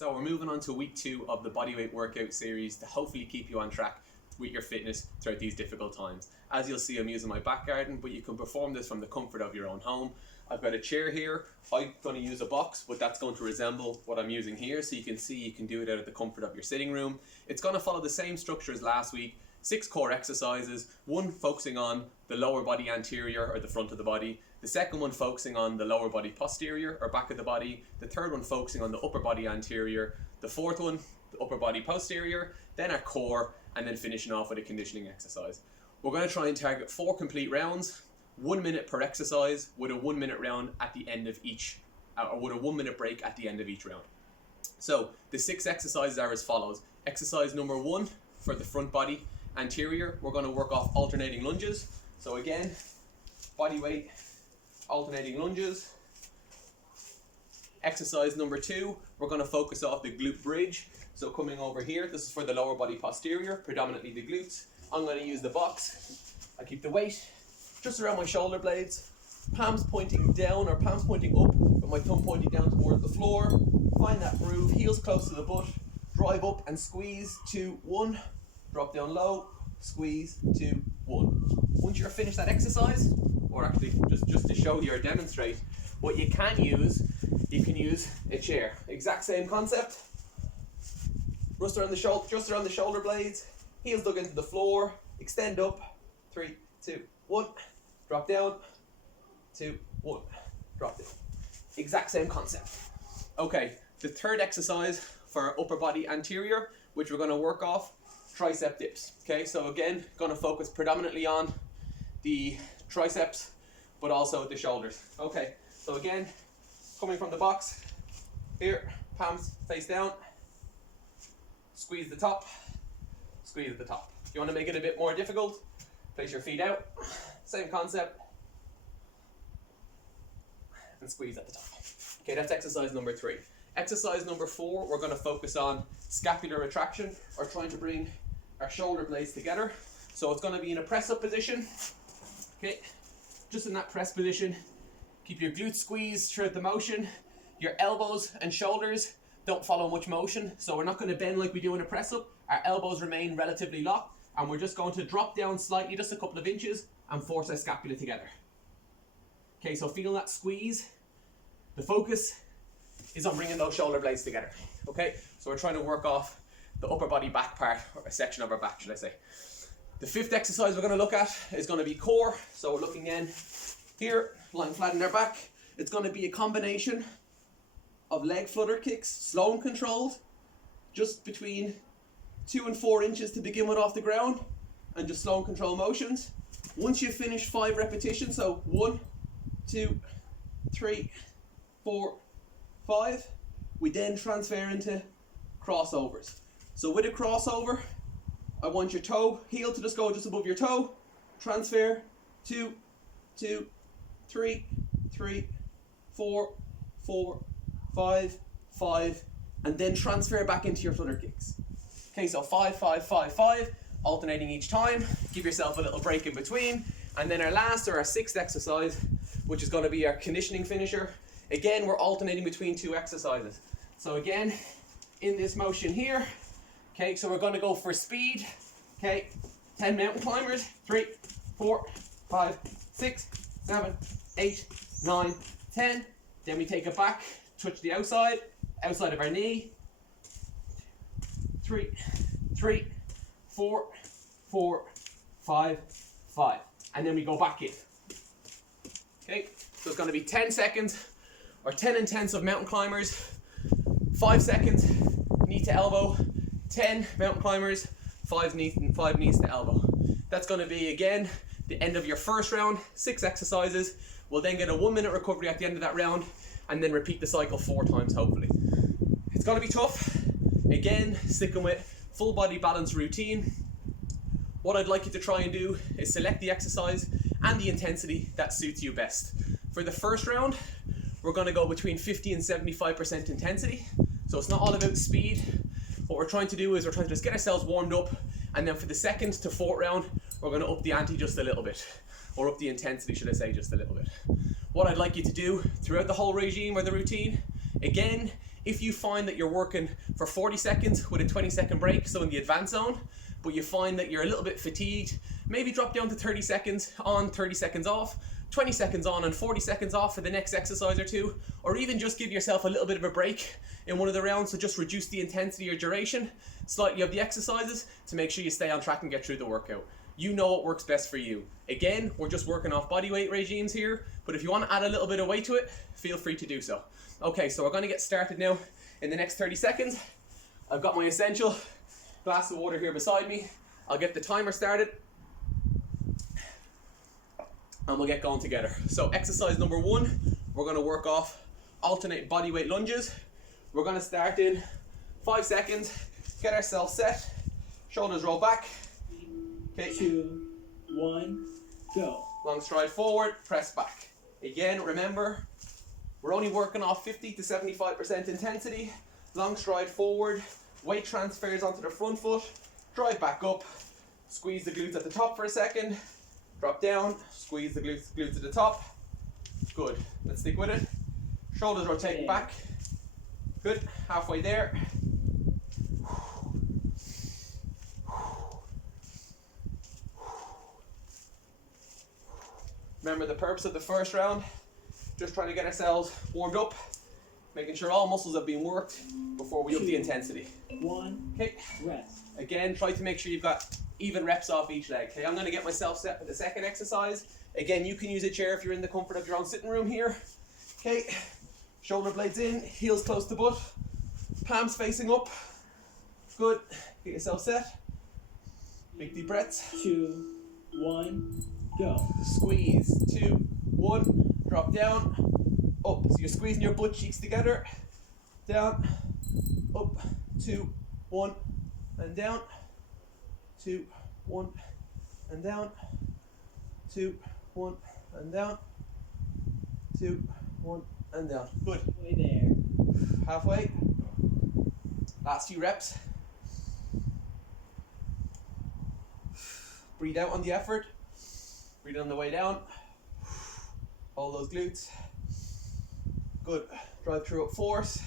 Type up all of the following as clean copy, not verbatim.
So we're moving on to week 2 of the bodyweight workout series to hopefully keep you on track with your fitness throughout these difficult times. As you'll see, I'm using my back garden, but you can perform this from the comfort of your own home. I've got a chair here. I'm going to use a box, but that's going to resemble what I'm using here, so you can see you can do it out of the comfort of your sitting room. It's going to follow the same structure as last week. 6 core exercises, one focusing on the lower body anterior or the front of the body, the second one focusing on the lower body posterior or back of the body, the third one focusing on the upper body anterior, the fourth one the upper body posterior, then our core, and then finishing off with a conditioning exercise. We're going to try and target 4 complete rounds, 1 minute per exercise, with a 1 minute round at the end of each, or with a 1 minute break at the end of each round. So the 6 exercises are as follows. Exercise number 1 for the front body anterior, we're going to work off alternating lunges. So again, body weight, alternating lunges. Exercise number 2, we're going to focus off the glute bridge. So coming over here, this is for the lower body posterior, predominantly the glutes. I'm going to use the box. I keep the weight just around my shoulder blades, palms pointing down or palms pointing up, with my thumb pointing down towards the floor. Find that groove, heels close to the butt, drive up and squeeze, 2, 1. Drop down low, squeeze, 2, 1. Once you're finished that exercise, or actually just to show you or demonstrate, what you can use a chair. Exact same concept. Just around the shoulder blades, heels dug into the floor, extend up, 3, 2, 1. Drop down, 2, 1. Drop down. Exact same concept. Okay, the third exercise for upper body anterior, which we're going to work off, tricep dips. Okay, so again, going to focus predominantly on the triceps, but also the shoulders. Okay, so again, coming from the box, here, palms face down, squeeze the top, squeeze at the top. If you want to make it a bit more difficult, place your feet out, same concept, and squeeze at the top. Okay, that's exercise number 3. Exercise number 4, we're going to focus on scapular retraction, or trying to bring our shoulder blades together. So it's going to be in a press up position. Okay, just in that press position, keep your glutes squeezed throughout the motion. Your elbows and shoulders don't follow much motion, so we're not going to bend like we do in a press up. Our elbows remain relatively locked, and we're just going to drop down slightly, just a couple of inches, and force our scapula together. Okay, so feeling that squeeze, the focus is on bringing those shoulder blades together. Okay, so we're trying to work off the upper body back part, or a section of our back, should I say. The 5th exercise we're going to look at is going to be core. So we're looking in here, lying flat in our back. It's going to be a combination of leg flutter kicks, slow and controlled, just between 2 and 4 inches to begin with off the ground, and just slow and controlled motions. Once you finish 5 repetitions, so 1, 2, 3, 4, 5, we then transfer into crossovers. So with a crossover, I want your heel to just go just above your toe, transfer, 2, 2, 3, 3, 4, 4, 5, 5, and then transfer back into your flutter kicks. Okay, so 5, 5, 5, 5, alternating each time. Give yourself a little break in between. And then our last, or our 6th exercise, which is going to be our conditioning finisher. Again, we're alternating between 2 exercises. So again, in this motion here, okay, so we're going to go for speed. Okay, 10 mountain climbers, 3, 4, 5, 6, 7, 8, 9, 10. Then we take it back, touch the outside of our knee. 3, 3, 4, 4, 5, 5. And then we go back in. Okay, so it's going to be 10 seconds, or 10 intense of mountain climbers, 5 seconds, knee to elbow, 10 mountain climbers, 5 knees to elbow. That's going to be, again, the end of your first round, 6 exercises. We'll then get a 1 minute recovery at the end of that round, and then repeat the cycle 4 times, hopefully. It's going to be tough. Again, sticking with full body balance routine. What I'd like you to try and do is select the exercise and the intensity that suits you best. For the first round, we're going to go between 50 and 75% intensity. So it's not all about speed. What we're trying to do is we're trying to just get ourselves warmed up, and then for the 2nd to 4th round, we're going to up the ante just a little bit, or up the intensity, should I say, just a little bit. What I'd like you to do throughout the whole regime or the routine Again, if you find that you're working for 40 seconds with a 20-second break, so in the advanced zone, but you find that you're a little bit fatigued, maybe drop down to 30 seconds on, 30 seconds off, 20 seconds on and 40 seconds off for the next exercise or two, or even just give yourself a little bit of a break in one of the rounds, so just reduce the intensity or duration slightly of the exercises to make sure you stay on track and get through the workout. You know what works best for you. Again, we're just working off body weight regimes here, but if you want to add a little bit of weight to it, feel free to do so. Okay, so we're going to get started now in the next 30 seconds. I've got my essential glass of water here beside me. I'll get the timer started and we'll get going together. So exercise number 1, we're going to work off alternate body weight lunges. We're going to start in 5 seconds, get ourselves set, shoulders roll back. Okay. 2, 1, go. Long stride forward, press back. Again, remember, we're only working off 50 to 75% intensity. Long stride forward, weight transfers onto the front foot, drive back up, squeeze the glutes at the top for a second, drop down, squeeze the glutes at the top. Good, let's stick with it. Shoulders rotate back. Good, halfway there. Remember the purpose of the first round, just trying to get ourselves warmed up, making sure all muscles have been worked before we up the intensity. 1, Okay, rest. again, try to make sure you've got even reps off each leg. Okay, I'm going to get myself set for the second exercise. Again, you can use a chair if you're in the comfort of your own sitting room here. Okay, shoulder blades in, heels close to butt, palms facing up. Good, get yourself set. Big deep breaths. 2, 1, go. Squeeze, 2, 1, drop down, up. So you're squeezing your butt cheeks together, down, up, 2, 1, and down, 2, 1, and down, 2, 1, and down, 2, 1, and down. Good. Way there. Halfway. Last few reps. Breathe out on the effort. Breathe on the way down. Hold those glutes. Good. Drive through at force.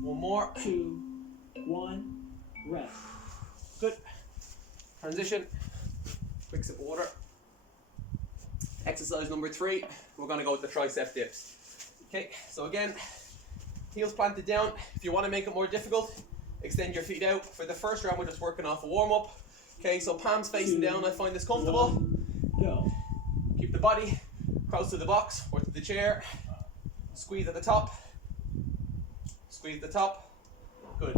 One more. 2, 1, rest. Good. Transition. Quick sip of water. Exercise number 3. We're going to go with the tricep dips. Okay, so again, heels planted down. If you want to make it more difficult, extend your feet out. For the first round, we're just working off a warm-up. Okay, so palms facing 2, down. I find this comfortable. 1, go. Keep the body close to the box or to the chair. Squeeze at the top. Squeeze the top. Good.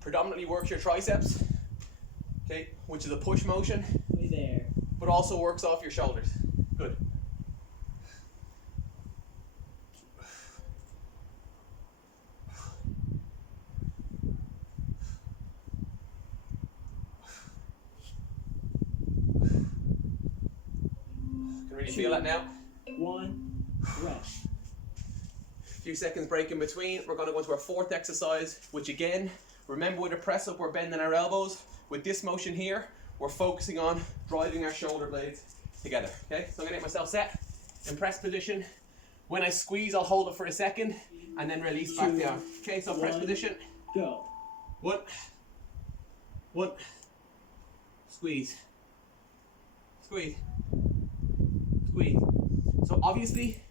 Predominantly works your triceps, okay, which is a push motion, Way there. but also works off your shoulders. Good. Can really feel that now. 1, rest. Few seconds break in between. We're going to go into our 4th exercise, which again, remember with a press up, we're bending our elbows. With this motion here, we're focusing on driving our shoulder blades together. Okay, so I'm going to get myself set in press position. When I squeeze, I'll hold it for a second and then release back 2, down. Okay, so press 1, position. go. 1, 1, squeeze, squeeze, squeeze. So obviously,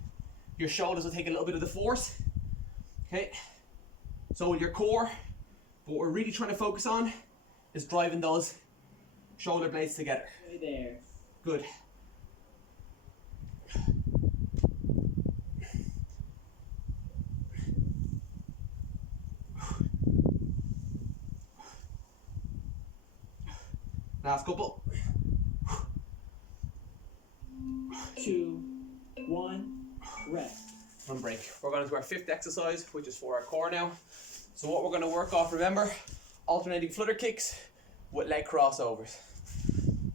your shoulders will take a little bit of the force. Okay, so your core, what we're really trying to focus on is driving those shoulder blades together. Way there. Good. Last couple. 2, 1, rest. One break. We're going to our 5th exercise, which is for our core now. So what we're going to work off, remember, alternating flutter kicks with leg crossovers.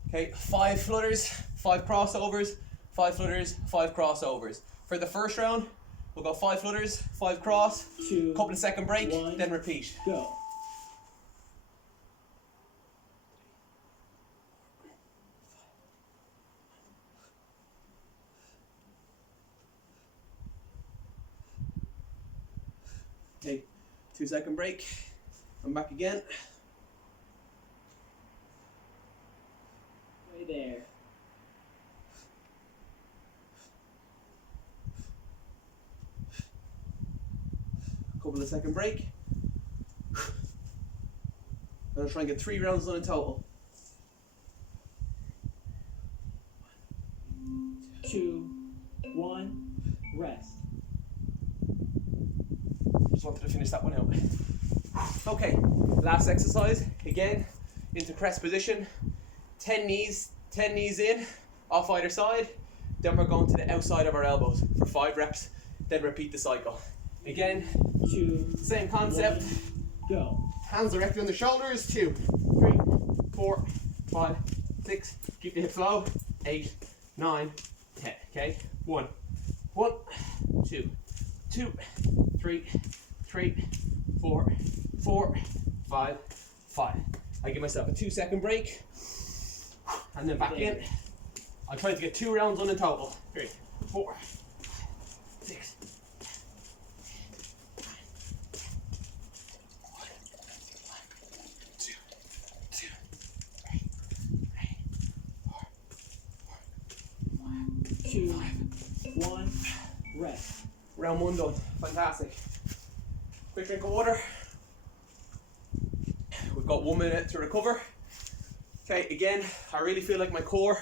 Okay, 5 flutters, 5 crossovers, 5 flutters, 5 crossovers. For the first round, we'll go 5 flutters, 5 cross, 2, couple of second break, 1, then repeat. go. 2-second break. I'm back again. Way there. Couple of second break. I'm gonna try and get 3 rounds done in total. 2, 1, rest. Just wanted to finish that one out. Okay, last exercise. Again, into press position. 10 knees in, off either side. Then we're going to the outside of our elbows for 5 reps. Then repeat the cycle. Again, 2, same concept. 1, go. Hands directly on the shoulders. 2, 3, 4, 5, 6. Keep the hips low. 8, 9, 10. Okay. 1, 2, 2, 3, 4, 5, 5. I give myself a 2-second break, and then back in. I'll try to get 2 rounds on in total. 3, 4, 6. 2, 1, rest. Round 1 done. Fantastic. Quick drink of water. We've got 1 minute to recover. Okay, again, I really feel like my core,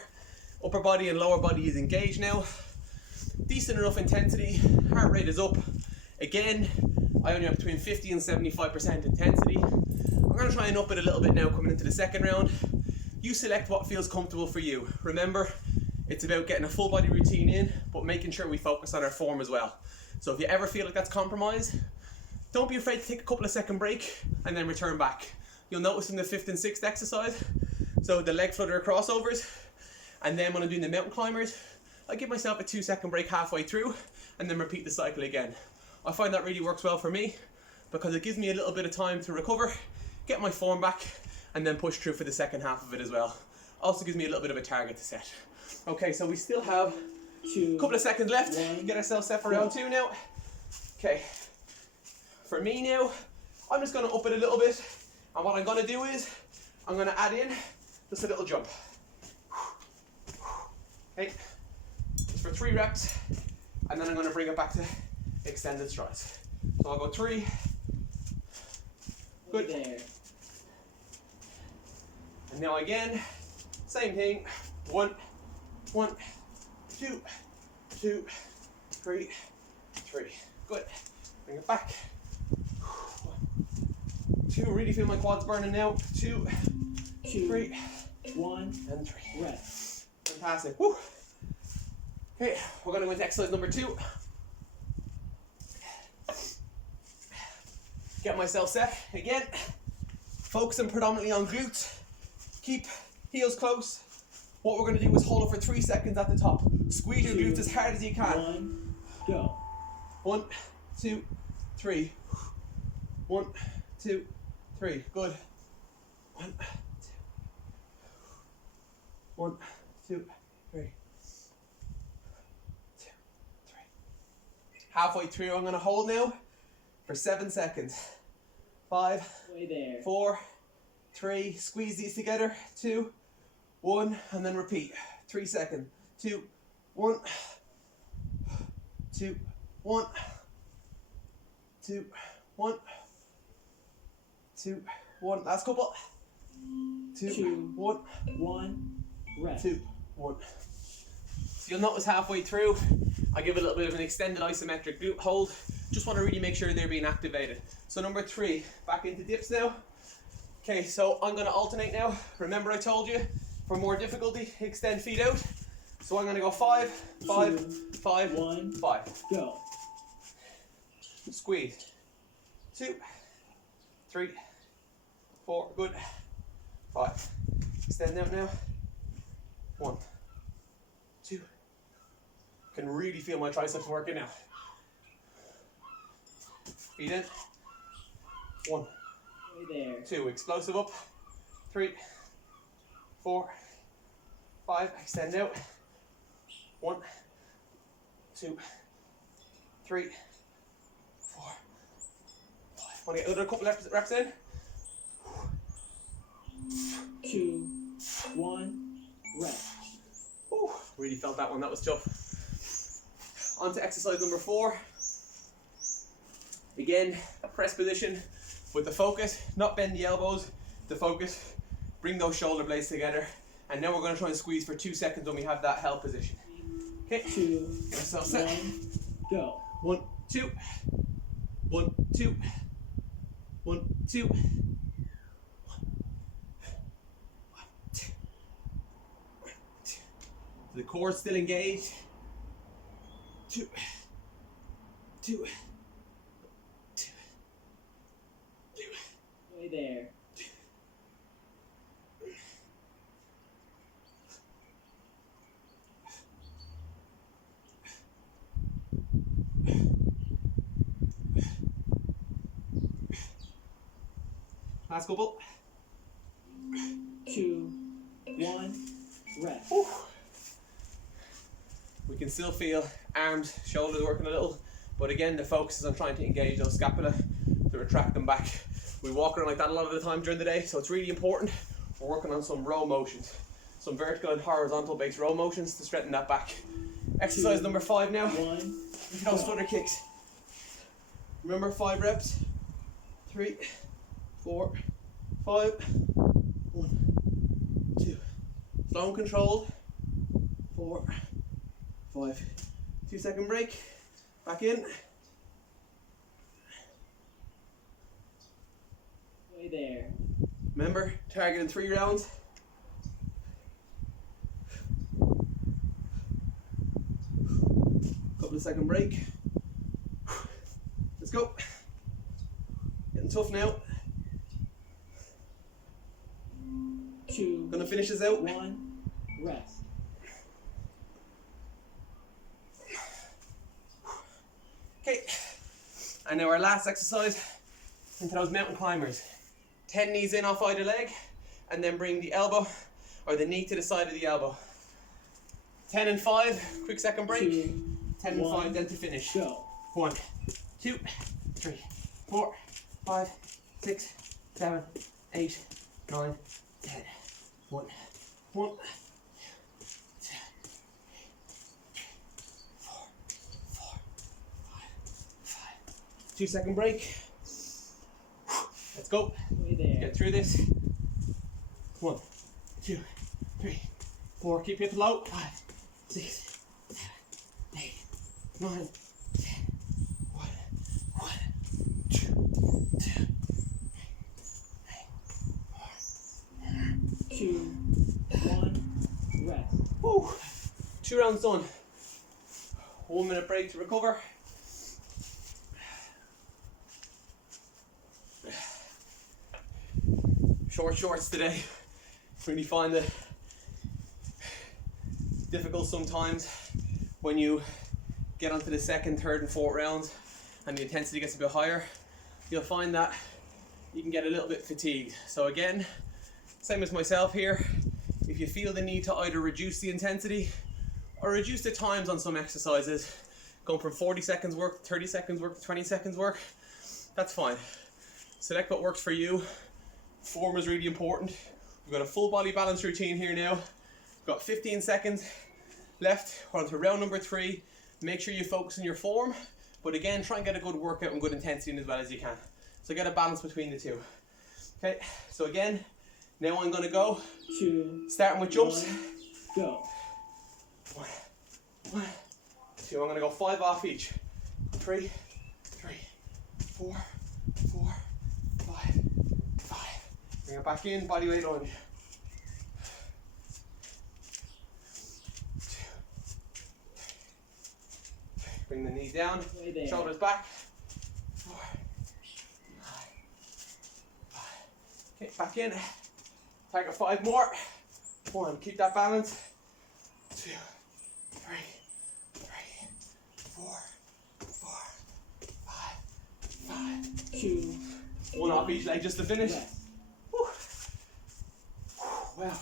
upper body and lower body is engaged now. Decent enough intensity. Heart rate is up. Again, I only have between 50 and 75% intensity. I'm going to try and up it a little bit now coming into the second round. You select what feels comfortable for you. Remember, it's about getting a full body routine in, but making sure we focus on our form as well. So if you ever feel like that's compromised, don't be afraid to take a couple of second break and then return back. You'll notice in the 5th and 6th exercise, so the leg flutter crossovers, and then when I'm doing the mountain climbers, I give myself a 2-second break halfway through and then repeat the cycle again. I find that really works well for me because it gives me a little bit of time to recover, get my form back, and then push through for the second half of it as well. Also gives me a little bit of a target to set. Okay, so we still have 2, a couple of seconds left. 1, Get ourselves set for round 2 now. Okay, for me now, I'm just going to up it a little bit. And what I'm going to do is, I'm going to add in just a little jump. Okay, just for 3 reps. And then I'm going to bring it back to extended strides. So I'll go 3. Good. There. And now again, same thing. 1, 2, 2, 3, 3. Good. Bring it back. 2. Really feel my quads burning now. 2, 3, 1, and 3. rest. Fantastic. Woo. Okay, we're going to go into exercise number 2. Get myself set again. Focusing predominantly on glutes. Keep heels close. What we're going to do is hold it for 3 seconds at the top. Squeeze your glutes as hard as you can. 1, go. 1, 2, 3. 1, 2, 3. Good. 1, 2. 1, 2, 3. 2, 3. Halfway through, I'm going to hold now for 7 seconds. 5, Way there. 4, 3. Squeeze these together. 2, 1, and then repeat. 3 seconds. 2, 1, 2, 1, 2, 1, 2, 1. Last couple. 2, 1, 1, rest. 2, 1. So you'll notice halfway through, I give a little bit of an extended isometric glute hold. Just want to really make sure they're being activated. So number 3, back into dips now. Okay, so I'm going to alternate now. Remember I told you, for more difficulty, extend feet out. So I'm going to go 5, 5, 5, 1, 5. go. Squeeze. 2, 3, 4, good. 5. Extend out now. 1, 2. Can really feel my triceps working now. Feet in. 1, Way there. 2. Explosive up. 3, 4, 5. Extend out. 1, 2, 3, 4, 5. Want to get another couple reps in? 2, 1, rest. Whew, really felt that one, that was tough. On to exercise number 4. Again, press position with the focus, not bend the elbows, the focus, bring those shoulder blades together. And now we're going to try and squeeze for 2 seconds when we have that held position. Okay, 2, get ourselves set. 1, go. 1, 2, 1, 2, 1, 2. The core is still engaged. 2, 2, 2, 2. Way there. Last couple. 2, 1, rest. Whew. We can still feel arms, shoulders working a little, but again the focus is on trying to engage those scapula to retract them back. We walk around like that a lot of the time during the day, so it's really important. We're working on some row motions, some vertical and horizontal based row motions to strengthen that back. Exercise number 5 now. 1, Look at those flutter kicks. Remember 5 reps. 3, 4, 5. 1, 2. Slow and controlled. 4, 5. 2 second break. Back in. way there. Remember, targeting 3 rounds. Couple of second break. Let's go. Getting tough now. 2, Gonna finish this out. 1, rest. Okay, and now our last exercise into those mountain climbers. 10 knees in off either leg, and then bring the elbow or the knee to the side of the elbow. 10 and 5, quick second break. 2, 10 and 1, 5, then to finish. go. 1, 2, 3, 4, 5, 6, 7, 8, 9, 10. 1, 1, 2, 4, 5. 2 second break. Let's go. Way there. Get through this. 1, 2, 3, 4. Keep it low. 5, 6, 7, 8, 9, 10. 1, 1, 2, 2, 2, 1, rest. Woo. 2 rounds done. 1 minute break to recover. Short shorts today. Really find it difficult sometimes when you get onto the 2nd, 3rd and 4th rounds and the intensity gets a bit higher. You'll find that you can get a little bit fatigued. So again, same as myself here, if you feel the need to either reduce the intensity or reduce the times on some exercises, going from 40 seconds work, 30 seconds work, 20 seconds work, that's fine. Select what works for you. Form is really important. We've got a full body balance routine here now. We've got 15 seconds left. We're on to round number 3. Make sure you focus on your form, but again, try and get a good workout and good intensity in as well as you can. So get a balance between the two. Okay, so again, now I'm gonna go, 2, starting with jumps. 1, go. 1, 1, 2, I'm gonna go 5 off each. 3, 3, 4, 4, 5, 5. Bring it back in, body weight lunge. 2, 3. Bring the knee down, Way there. shoulders back. 4, 5, 5. Okay, back in. Target 5 more. 1, keep that balance. 2, 3, 3, 4, 4, 5, 5. 2, 1 off each leg just to finish. rest. Whew. Wow.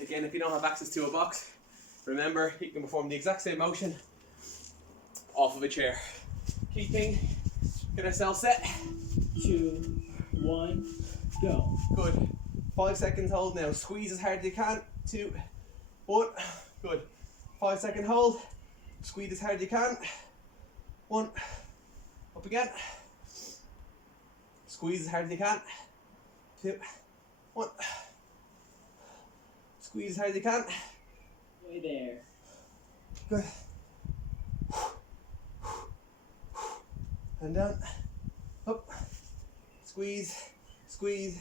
Again, if you don't have access to a box, remember you can perform the exact same motion off of a chair. Key thing, get ourselves set. 2, 1, go. Good. 5 seconds hold now. Squeeze as hard as you can. 2, 1. Good. 5 second hold. Squeeze as hard as you can. 1. Up again. Squeeze as hard as you can. 2, 1. Squeeze as hard as you can. Way there. Good. And down. Up. Squeeze. Squeeze.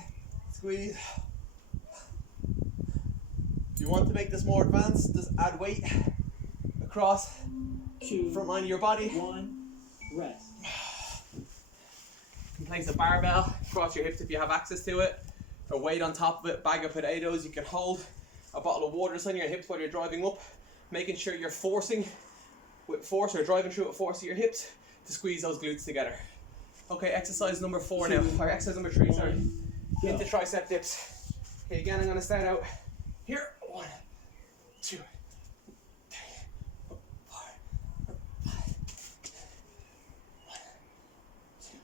Squeeze. If you want to make this more advanced, just add weight across 2, front line of your body. 1, rest. You can place a barbell across your hips if you have access to it, or weight on top of it, bag of potatoes. You can hold a bottle of water on your hips while you're driving up, making sure you're forcing with force or driving through with force of your hips to squeeze those glutes together. Okay, exercise number 4 now, or exercise number 3, sorry. Go. Into tricep dips. Okay, again, I'm going to start out here. 1, 2, 3, 4, 5. 1, 2,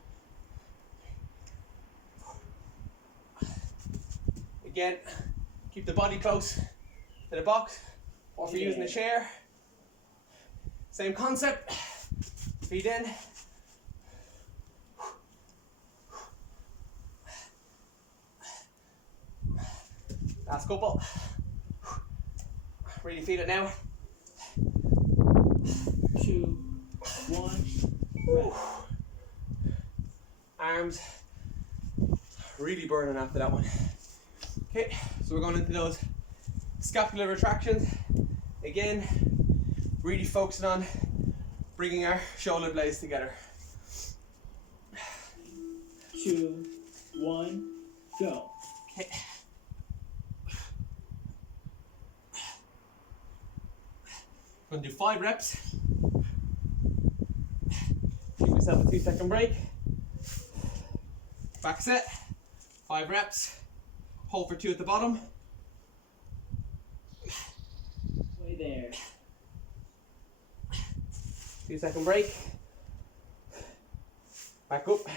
3, 4. Again, keep the body close to the box, or if you're using a chair, same concept. Feet in. Last couple. Really feel it now. 2, 1, rest. Arms really burning after that one. Okay, so we're going into those scapular retractions. Again, really focusing on bringing our shoulder blades together. 2, 1, go. Okay. I'm gonna do 5 reps. Give myself a 2-second break. Back set. 5 reps. Hold for 2 at the bottom. Way there. 2-second break. Back up.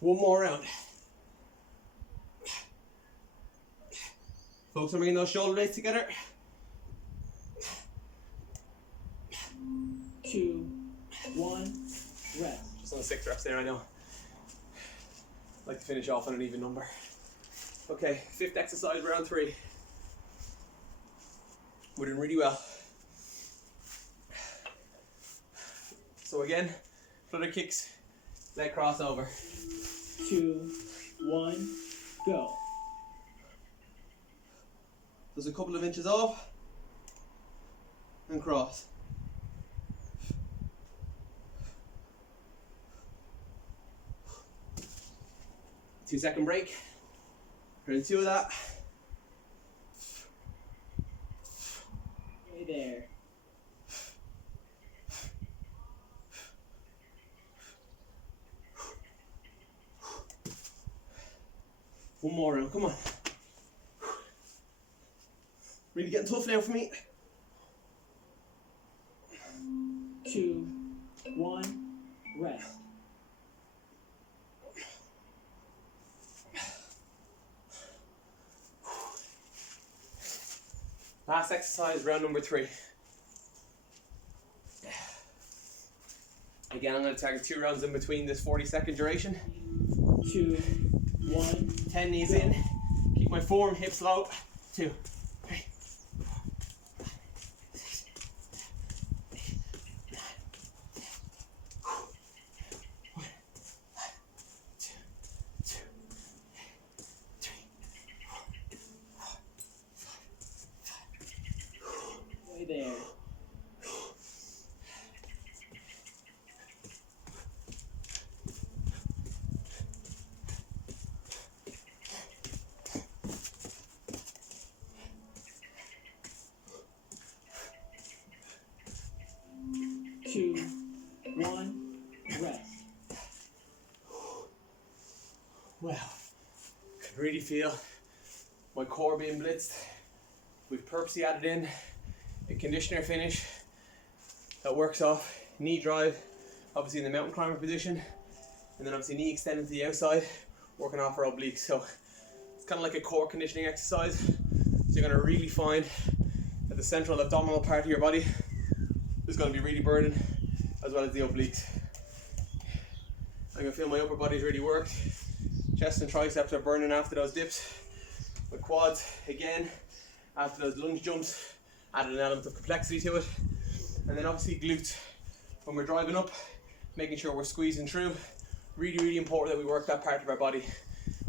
1 more round. Focus on bringing those shoulder blades together. 2, 1, rest. Just on 6 reps there, I know. Like to finish off on an even number. Okay, 5th exercise, round 3. We're doing really well. So again, flutter kicks, leg crossover. 2, 1, go. There's a couple of inches off and cross. Two-second break. Round 2 of that. Way there. One more round, come on. Really getting tough now for me. 2, 1, rest. Last exercise, round number 3. Again, I'm going to target 2 rounds in between this 40-second duration. 2, 1, 10 knees in. Keep my form, hips low. 2, 3, 4, 5, 6, 7, 8, 9, 10. 1, 2, 2, 3, 4, 5. way there. Two, 1, rest. Well, could really feel my core being blitzed. We've purposely added in a conditioner finish that works off knee drive, obviously in the mountain climber position, and then obviously knee extended to the outside, working off our obliques. So it's kind of like a core conditioning exercise. So you're going to really find that the central abdominal part of your body is going to be really burning, as well as the obliques. I can feel my upper body's really worked. Chest and triceps are burning after those dips. My quads, again, after those lunge jumps, added an element of complexity to it. And then obviously glutes. When we're driving up, making sure we're squeezing through. Really, really important that we work that part of our body.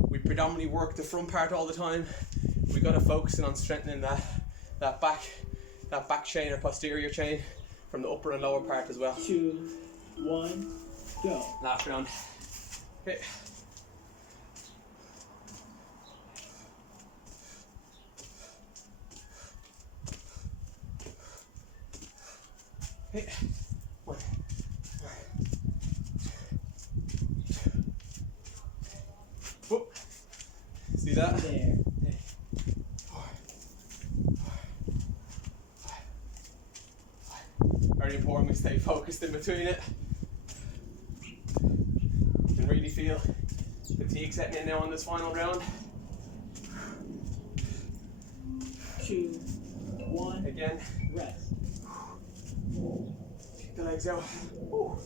We predominantly work the front part all the time. We got to focus on strengthening that back chain or posterior chain from the upper and lower part as well. 2, 1, go. Last round. Okay. Okay. One. Whoop. See that? There. Very important we stay focused in between it. You can really feel fatigue setting in now on this final round. 2, 1, Again, rest. kick the legs out. Woo.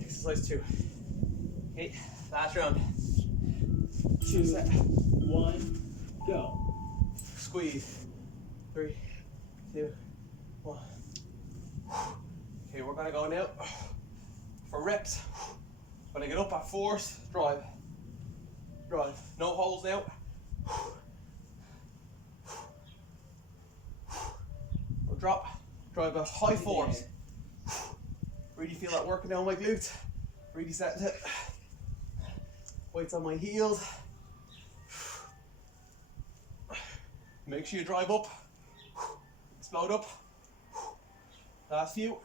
Exercise 2. Okay, last round. 2, 1, go. Squeeze. 3, 2, 1. Okay, we're gonna go now for reps. When I get up at force, drive. Drive. No holds now. We'll drop. Drive a high force. Really feel that working down my glutes. Really setting it. Weights on my heels. Make sure you drive up. Explode up. Last few.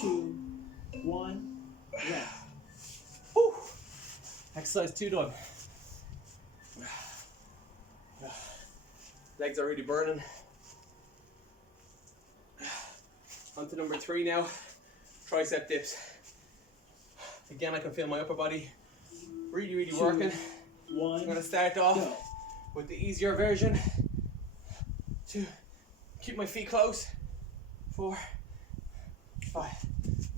2, 1, rest. Whew. Exercise 2 done. Legs are really burning. On to number 3 now. Tricep dips. Again, I can feel my upper body really, really 2, working. 1, I'm going to start off go. with the easier version. 2. Keep my feet close. 4, 5.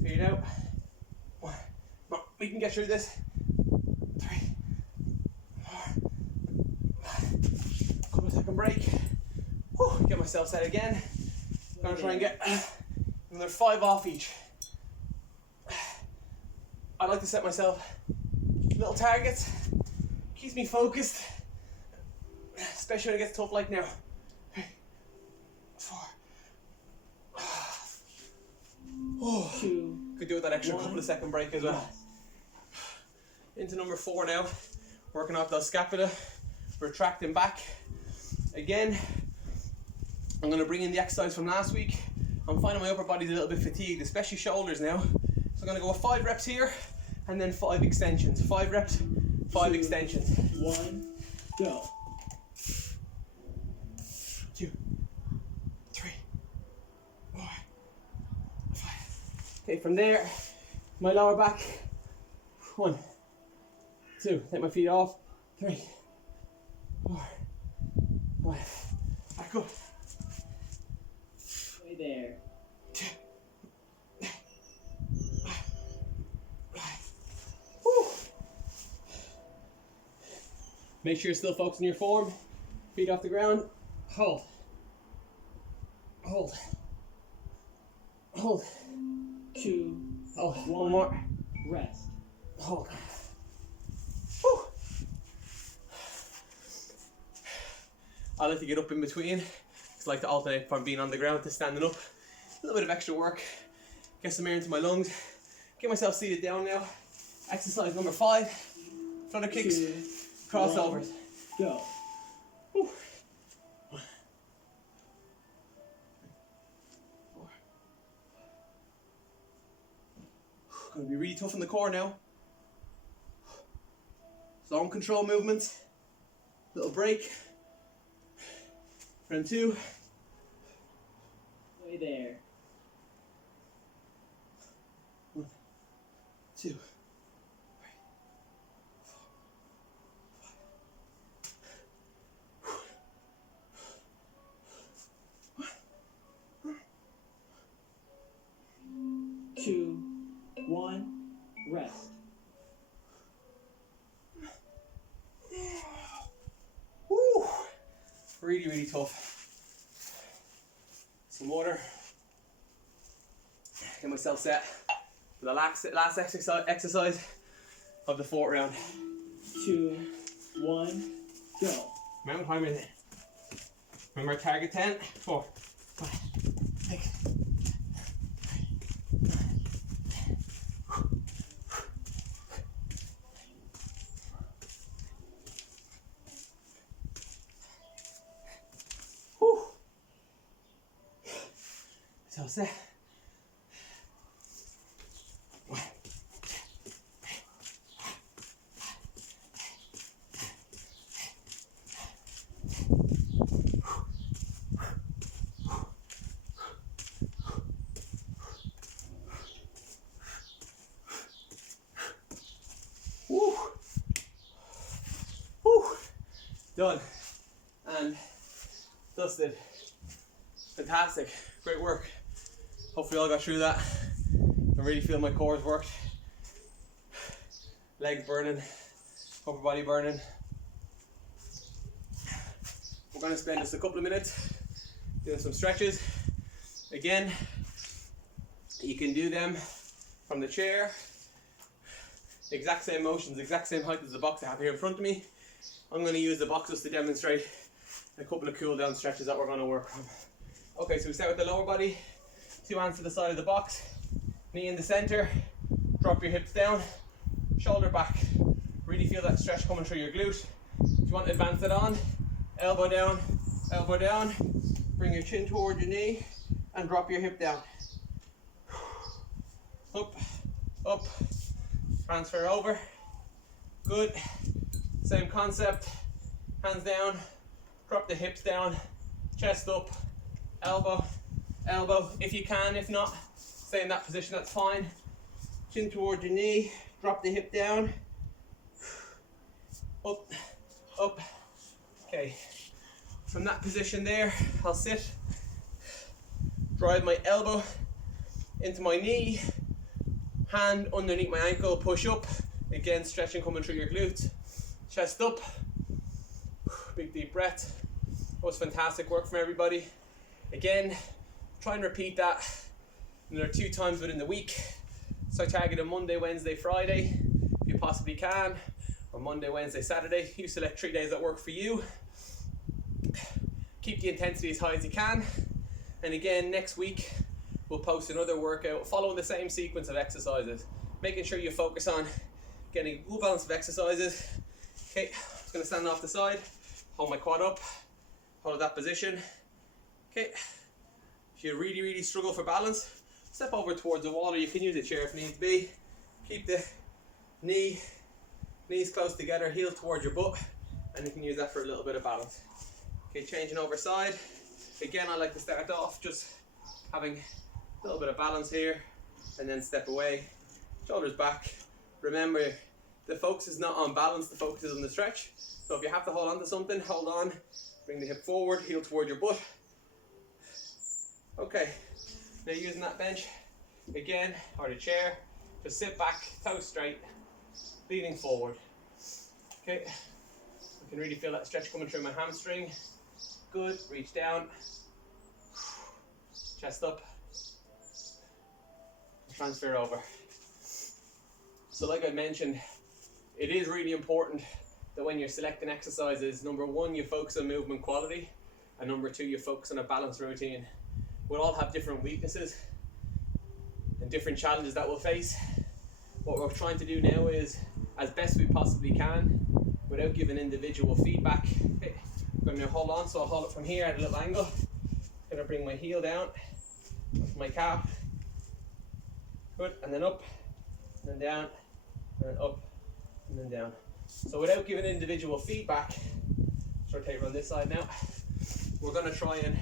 Feet out. 1. Come on, we can get through this. 3, 4, 5. Couple second break. Whew, get myself set again. I'm gonna try and get another 5 off each. I like to set myself little targets. Keeps me focused, especially when it gets tough like now. 3, 4. Oh, 2, could do with that extra 1, couple of second break as well. rest. Into number 4 now, working off those scapula, retracting back. Again, I'm going to bring in the exercise from last week. I'm finding my upper body's a little bit fatigued, especially shoulders now. So I'm going to go with 5 reps here, and then 5 extensions. 5 reps, 5 2, extensions. 1, go. 2, 3, 4, 5. Okay, from there, my lower back. 1, 2, take my feet off. 3, 4, 5. Back up. Way there. 2. Woo. Make sure you're still focused on your form. Feet off the ground. Hold. Hold. Hold. 2, Oh, 1 one more. rest. Hold. Woo. I like to get up in between. It's like to alternate from being on the ground to standing up. A little bit of extra work. Get some air into my lungs. Get myself seated down now. Exercise number 5. Flutter kicks, 2, crossovers. 1, go. Woo. 4. Gonna be really tough in the core now. Zone control movements. Little break. Round 2. Way there. 1, 2. 2, 1. Rest. Woo! Really, really tough. Some water. Get myself set for the last exercise of the 4th round. 2, 1. Go. Remember time is it? Remember target 10. 4, 5, 6. So set. Woo. Woo. Done and dusted. Fantastic. Great work. Hopefully I got through that. I really feel my cores worked. Legs burning, upper body burning. We're going to spend just a couple of minutes doing some stretches. Again, you can do them from the chair. Exact same motions, exact same height as the box I have here in front of me. I'm going to use the boxes to demonstrate a couple of cool down stretches that we're going to work on. Okay, so we start with the lower body. 2 hands to the side of the box. Knee in the center. Drop your hips down. Shoulder back. Really feel that stretch coming through your glute. If you want to advance it on, elbow down, elbow down. Bring your chin toward your knee and drop your hip down. Up, up. Transfer over. Good. Same concept. Hands down. Drop the hips down. Chest up. Elbow, elbow. If you can, if not, stay in that position, that's fine. Chin towards your knee. Drop the hip down. Up, up. Okay. From that position there, I'll sit. Drive my elbow into my knee. Hand underneath my ankle, push up. Again, stretching coming through your glutes. Chest up. Big deep breath. That was fantastic work from everybody. Again, try and repeat that another 2 times within the week. So I target a Monday, Wednesday, Friday, if you possibly can, or Monday, Wednesday, Saturday. You select 3 days that work for you. Keep the intensity as high as you can. And again, next week, we'll post another workout following the same sequence of exercises. Making sure you focus on getting a good balance of exercises. Okay, I'm just gonna stand off the side, hold my quad up, hold that position. Okay, if you really struggle for balance, step over towards the wall, or you can use a chair if needs be. Keep the knees close together, heel towards your butt, and you can use that for a little bit of balance. Okay, changing over side. Again, I like to start off just having a little bit of balance here, and then step away, shoulders back. Remember, the focus is not on balance, the focus is on the stretch. So if you have to hold on to something, hold on. Bring the hip forward, heel toward your butt. Okay, now using that bench again, or the chair, just sit back, toes straight, leaning forward. Okay, I can really feel that stretch coming through my hamstring. Good, reach down, chest up, transfer over. So like I mentioned, it is really important that when you're selecting exercises, number 1, you focus on movement quality, and number 2, you focus on a balanced routine. We'll all have different weaknesses and different challenges that we'll face. What we're trying to do now is, as best we possibly can, without giving individual feedback. Okay, I'm going to hold on, so I'll hold it from here at a little angle. I'm going to bring my heel down, my calf. Good, and then up, and then down, and then up, and then down. So without giving individual feedback, rotate around this side now, we're going to try and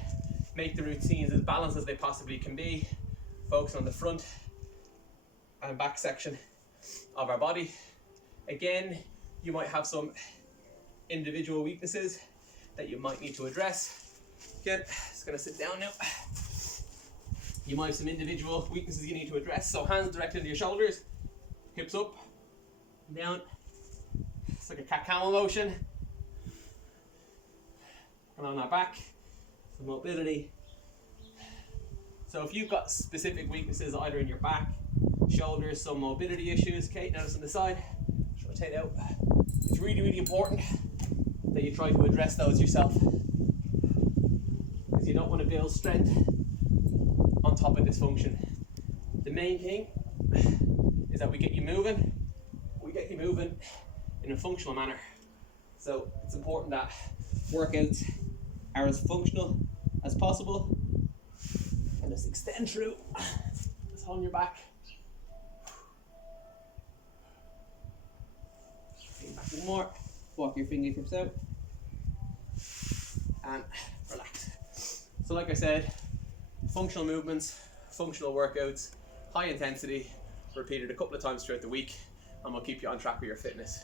make the routines as balanced as they possibly can be, focus on the front and back section of our body. Again, you might have some individual weaknesses that you might need to address. Again, just going to sit down now. You might have some individual weaknesses you need to address. So hands directed into your shoulders, hips up, down. It's like a cat-camel motion. Along our back, some mobility. So if you've got specific weaknesses either in your back, shoulders, some mobility issues, okay, notice on the side, just rotate out. It's really, really important that you try to address those yourself, because you don't want to build strength on top of dysfunction. The main thing is that we get you moving in a functional manner. So it's important that workouts are as functional as possible, and just extend through, just hold your back. Back one more, walk your fingertips out, and relax. So like I said, functional movements, functional workouts, high intensity, repeated a couple of times throughout the week, and we'll keep you on track with your fitness.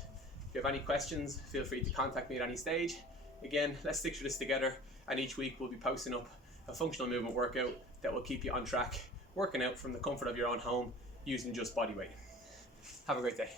If you have any questions, feel free to contact me at any stage. Again, let's stick to this together, and each week we'll be posting up a functional movement workout that will keep you on track, working out from the comfort of your own home using just body weight. Have a great day.